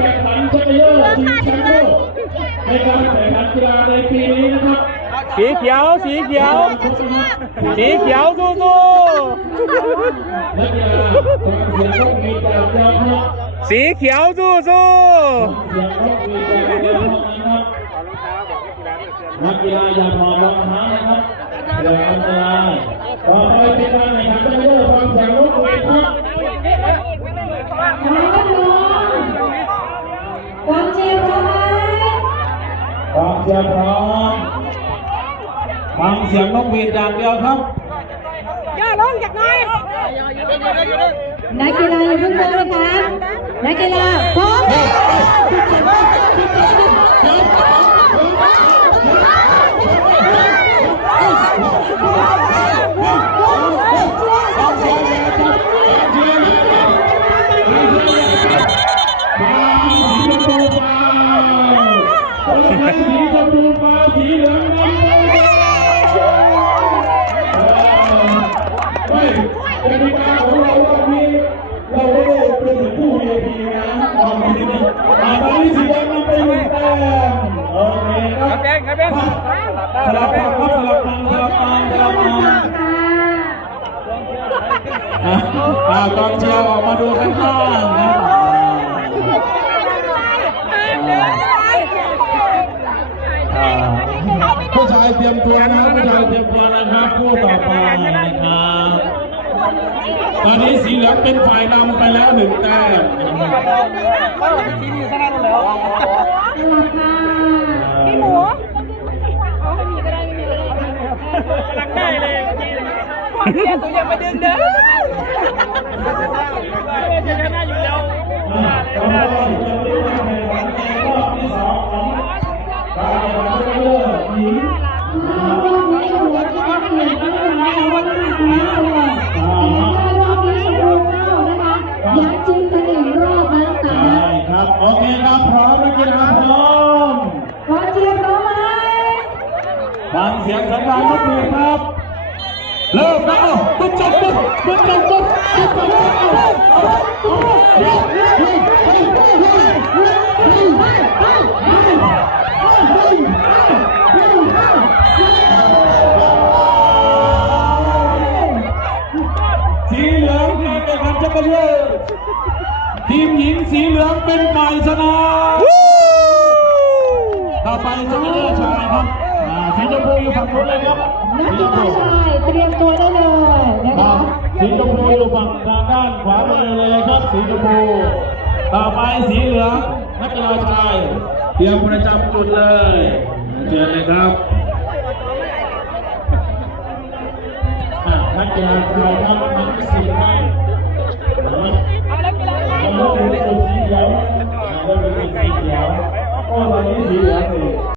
แข่งขันชักเยอะชิงแชมป์โลกในการแข่งขันกีฬาในปีนี้นะครับสีเขียว สีเขียว สีเขียวสู้สู้สีเขียวสู้สู้นักกีฬาอย่าถอรองเท้านะครับเดี๋ยวอันตรายต่อไปเป็นการแข่งขันชักเยอะฟังเสียงนกหวีดครับ กองเชียร์พร้อมไหม ฟังเสียงพร้อมฟังเสียงนกหวีดอย่างเดียวครับนักกีฬาอย่าเพิ่งเดินนะคะนักกีฬาพร้อม สีชมพูฟ้าคนละคนสีชมพูฟ้า สีเหลืองน้ำเงินเฮ้ยกติกาของเรารอบนี้เราไม่ได้เป็นเหมือนผู้ VIP นะตอนนี้อ่าตอนนี้สีแดงนำไปหนึ่งแต้มโอเคครับแดงครับแดงสลับฝั่งครับสลับฝั่งสลับฝั่งสลับฝั่งค่ะอะอ่ากองเชียร์ออกมาดูข้างๆนะอ่าผู้ชายเตรียมตัวนะผู้ชายเตรียมตัวนะครับผู้ต่อไปนะครับตอนนี้สีเหลืองเป็นฝ่ายนำไปแล้วหนึ่งแต้มพี่หมูได้เลยเรียนตัวยังมาดึงเด้อจะชนะอยู่แล้ว ฟังเสียงสัญญาณนกหวีดครับ เริ่มแล้วปุ๊บจบปุ๊บปุ๊บจบปุ๊บปุ๊บจบปุ๊บสีเหลืองการแข่งขันจักรยานทีมหญิงสีเหลืองเป็นฝ่ายชนะต่อไปจะเป็นเลือดชายครับอ่า สีชมพูอยู่ฝั่งนู้นเลยครับนักกีฬาชายเตรียมตัวได้เลยนะครัคะบสีชมพูอยู่ฝั่งทางด้านขวามือเลยครับสีชมพูต่อไปสีเหลืองนักกีฬาชายเตรียมประจำจุดเลยเชิญเลยครับอะนักกีฬาชายครับนักสีให้ผม